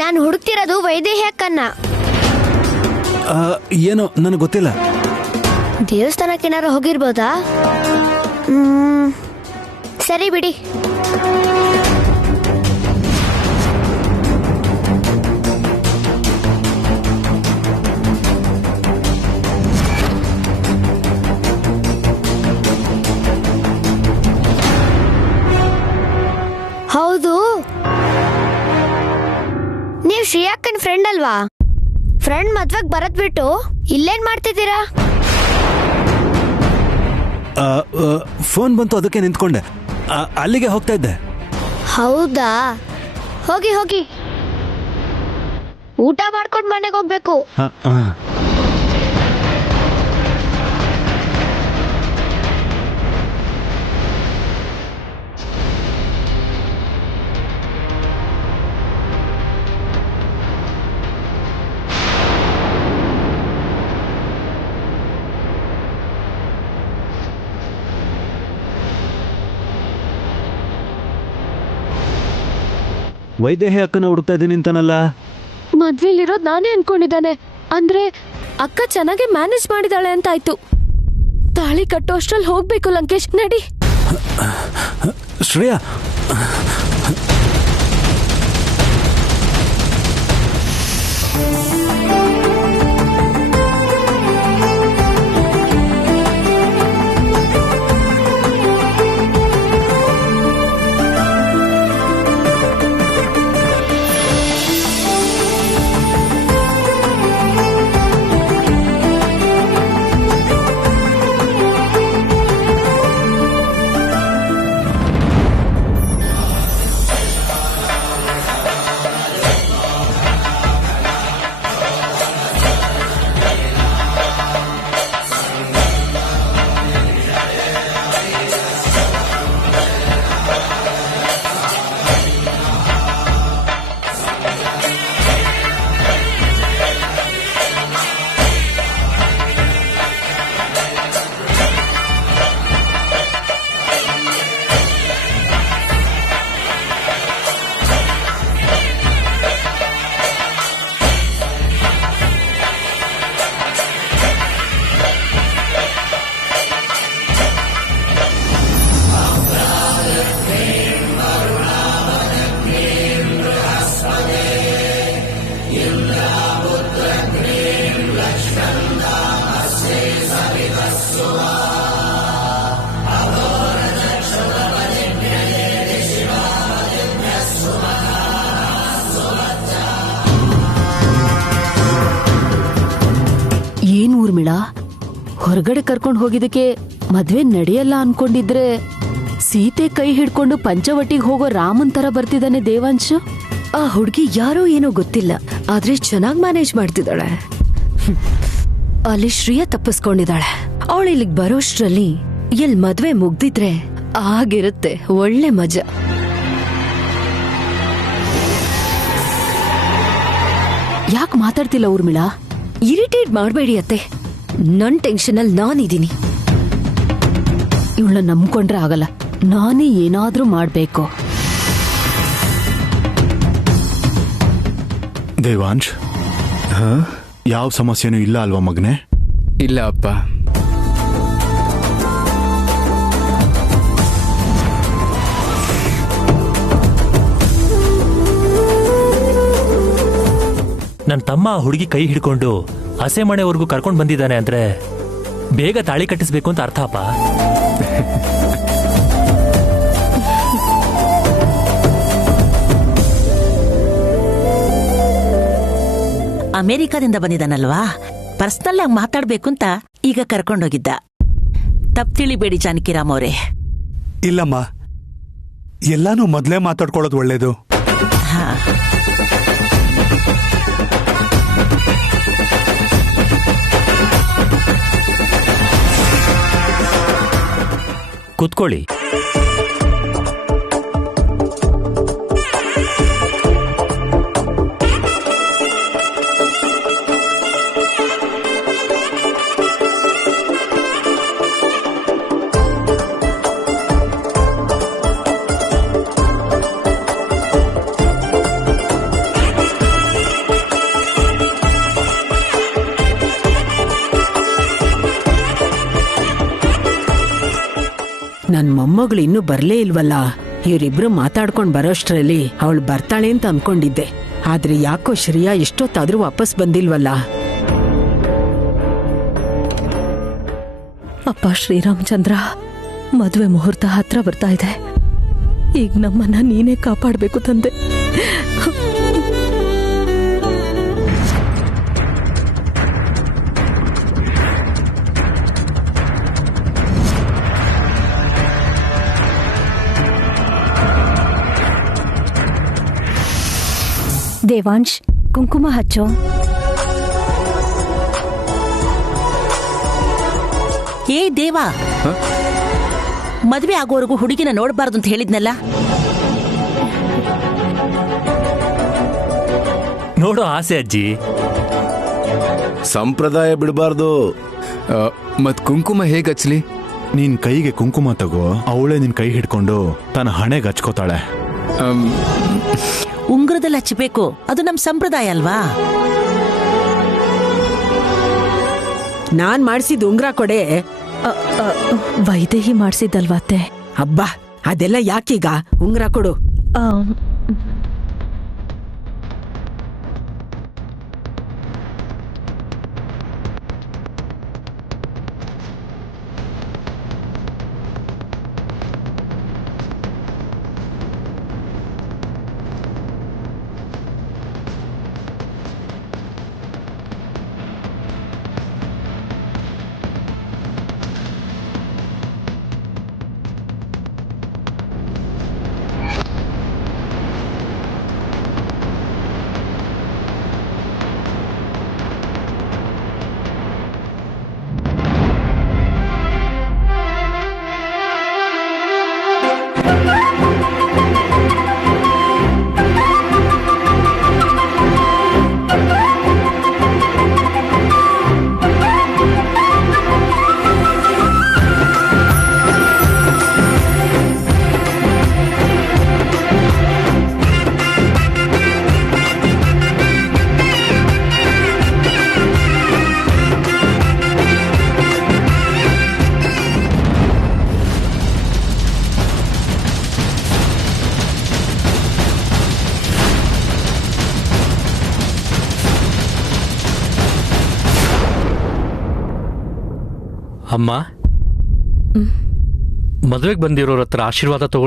ನಾನು ಹುಡುಕ್ತಿರೋದು ವೈದೇಹಿ ಅಕ್ಕನ್ನ. ಏನೋ ನನಗೆ ಗೊತ್ತಿಲ್ಲ. ದೇವಸ್ಥಾನಕ್ಕೆ ಏನಾರು ಹೋಗಿರ್ಬೋದಾ? ಸರಿ ಬಿಡಿ. ಹೌದು, ನೀವು ಶ್ರೀಯಕ್ಕನ್ ಫ್ರೆಂಡ್ ಅಲ್ವಾ? ಫ್ರೆಂಡ್ ಮದ್ವೆಗ್ ಬರದ್ ಬಿಟ್ಟು ಇಲ್ಲೇನ್ ಮಾಡ್ತಿದ್ದೀರಾ? ಫೋನ್ ಬಂತು, ಅದಕ್ಕೆ ನಿಂತ್ಕೊಂಡೆ. ಅಲ್ಲಿಗೆ ಹೋಗ್ತಾ ಇದ್ದೆ. ಹೌದಾ, ಹೋಗಿ ಹೋಗಿ, ಊಟ ಮಾಡ್ಕೊಂಡು ಮನೆಗೆ ಹೋಗ್ಬೇಕು. ವೈದೇಹಿ ಅಕ್ಕನ ಹುಡುಕ್ತಾ ಇದ್ದೀನಿ ಅಂತಾನಲ್ಲ. ಮದ್ವೆಲಿರೋದ್ ನಾನೇ ಅನ್ಕೊಂಡಿದ್ದಾನೆ. ಅಂದ್ರೆ ಅಕ್ಕ ಚೆನ್ನಾಗಿ ಮ್ಯಾನೇಜ್ ಮಾಡಿದಾಳೆ ಅಂತ ಆಯ್ತು. ತಾಳಿ ಕಟ್ಟೋ ಅಷ್ಟ್ರಲ್ಲಿ ಹೋಗ್ಬೇಕು ಲಂಕೇಶ್, ನಡಿ. ಶ್ರೇಯಾ, ಏನ್ ಊರ್ಮಿಳ, ಹೊರಗಡೆ ಕರ್ಕೊಂಡು ಹೋಗಿದ್ದಕ್ಕೆ ಮದ್ವೆ ನಡೆಯಲ್ಲ ಅನ್ಕೊಂಡಿದ್ರೆ ಸೀತೆ ಕೈ ಹಿಡ್ಕೊಂಡು ಪಂಚವಟಿಗೆ ಹೋಗೋ ರಾಮನ್ ತರ ಬರ್ತಿದ್ದಾನೆ ದೇವಾಂಶ್. ಆ ಹುಡ್ಗಿ ಯಾರೋ ಏನೋ ಗೊತ್ತಿಲ್ಲ, ಆದ್ರೆ ಚೆನ್ನಾಗ್ ಮ್ಯಾನೇಜ್ ಮಾಡ್ತಿದ್ದಾಳೆ. ಅಲ್ಲಿ ಶ್ರೇಯ ತಪ್ಪಿಸ್ಕೊಂಡಿದ್ದಾಳೆ. ಅವಳು ಇಲ್ಲಿಗೆ ಬರೋಷ್ಟ್ರಲ್ಲಿ ಎಲ್ ಮದ್ವೆ ಮುಗ್ದಿದ್ರೆ ಆಗಿರುತ್ತೆ ಒಳ್ಳೆ ಮಜಾ. ಯಾಕೆ ಮಾತಾಡ್ತಿಲ್ಲ ಊರ್ಮಿಳ? ಇರಿಟೇಟ್ ಮಾಡ್ಬೇಡಿ ಅತ್ತೆ, ನನ್ ಟೆನ್ಷನ್ ಅಲ್ಲಿ ನಾನಿದ್ದೀನಿ. ಇವಳನ್ನ ನಂಬ್ಕೊಂಡ್ರೆ ಆಗಲ್ಲ, ನಾನೇ ಏನಾದ್ರೂ ಮಾಡ್ಬೇಕು. ದೇವಾಂಶ್, ಯಾವ ಸಮಸ್ಯೆನೂ ಇಲ್ಲ ಅಲ್ವಾ ಮಗನೇ? ಇಲ್ಲ ಅಪ್ಪ. ನನ್ನ ತಮ್ಮ ಹುಡುಗಿ ಕೈ ಹಿಡ್ಕೊಂಡು ಹಸೆ ಮನೆವರೆಗೂ ಕರ್ಕೊಂಡು ಬಂದಿದ್ದಾನೆ ಅಂದ್ರೆ ಬೇಗ ತಾಳಿ ಕಟ್ಟಿಸ್ಬೇಕು ಅಂತ ಅರ್ಥ ಅಪ್ಪ. ಅಮೆರಿಕಾದಿಂದ ಬಂದಿದ್ದಾನಲ್ವಾ, ಪರ್ಸನಲ್ ಆಗಿ ಮಾತಾಡ್ಬೇಕು ಅಂತ ಈಗ ಕರ್ಕೊಂಡೋಗಿದ್ದ. ತಪ್ಪು ತಿಳಿಬೇಡಿ ಜಾನಕಿರಾಮ್ ಅವರೇ. ಇಲ್ಲಮ್ಮ, ಎಲ್ಲಾನು ಮೊದಲೇ ಮಾತಾಡ್ಕೊಳ್ಳೋದು ಒಳ್ಳೇದು. ಕೂತ್ಕೊಳ್ಳಿ. ಮಗಳು ಇನ್ನೂ ಬರ್ಲೇ ಇಲ್ವಲ್ಲ. ಇವರಿಬ್ರು ಮಾತಾಡ್ಕೊಂಡ್ ಬರೋಷ್ಟ್ರಲ್ಲಿ ಅವಳು ಬರ್ತಾಳೆ ಅಂತ ಅನ್ಕೊಂಡಿದ್ದೆ. ಆದ್ರೆ ಯಾಕೋ ಶ್ರೇಯಾ ಎಷ್ಟೊತ್ತಾದ್ರೂ ವಾಪಸ್ ಬಂದಿಲ್ವಲ್ಲ. ಅಪ್ಪ ಶ್ರೀರಾಮಚಂದ್ರ, ಮದುವೆ ಮುಹೂರ್ತ ಹತ್ರ ಬರ್ತಾ ಇದೆ. ಈಗ ನಮ್ಮನ್ನ ನೀನೇ ಕಾಪಾಡ್ಬೇಕು ತಂದೆ. ದೇವಾಂಶ್, ಕುಂಕುಮ ಹಚ್ಚೋ. ಏ ದೇವಾ, ಮದ್ವೆ ಆಗೋವರೆಗೂ ಹುಡುಗಿನ ನೋಡ್ಬಾರ್ದು ಅಂತ ಹೇಳಿದ್ನಲ್ಲ. ನೋಡೋ ಆಸೆ ಅಜ್ಜಿ. ಸಂಪ್ರದಾಯ ಬಿಡಬಾರ್ದು. ಮತ್ ಕುಂಕುಮ ಹೇಗ್ ಹಚ್ಲಿ? ನೀನ್ ಕೈಗೆ ಕುಂಕುಮ ತಗೋ, ಅವಳೇ ನಿನ್ ಕೈ ಹಿಡ್ಕೊಂಡು ತನ್ನ ಹಣೆಗೆ ಹಚ್ಕೋತಾಳೆ. ಉಂಗುರದಲ್ಲಿ ಹಚ್ಚಬೇಕು, ಅದು ನಮ್ ಸಂಪ್ರದಾಯ ಅಲ್ವಾ. ನಾನ್ ಮಾಡ್ಸಿದ್ ಉಂಗ್ರ ಕೊಡೆ. ವೈದೇಹಿ ಮಾಡ್ಸಿದ್ದಲ್ವಾ ಅತ್ತೆ? ಅಬ್ಬಾ, ಅದೆಲ್ಲ ಯಾಕೀಗ? ಉಂಗ್ರ ಕೊಡು. ಅಮ್ಮ, ಮದುವೆಗೆ ಬಂದಿರೋರ ಹತ್ರ ಆಶೀರ್ವಾದ ತಗೊಳ್ಳಿ.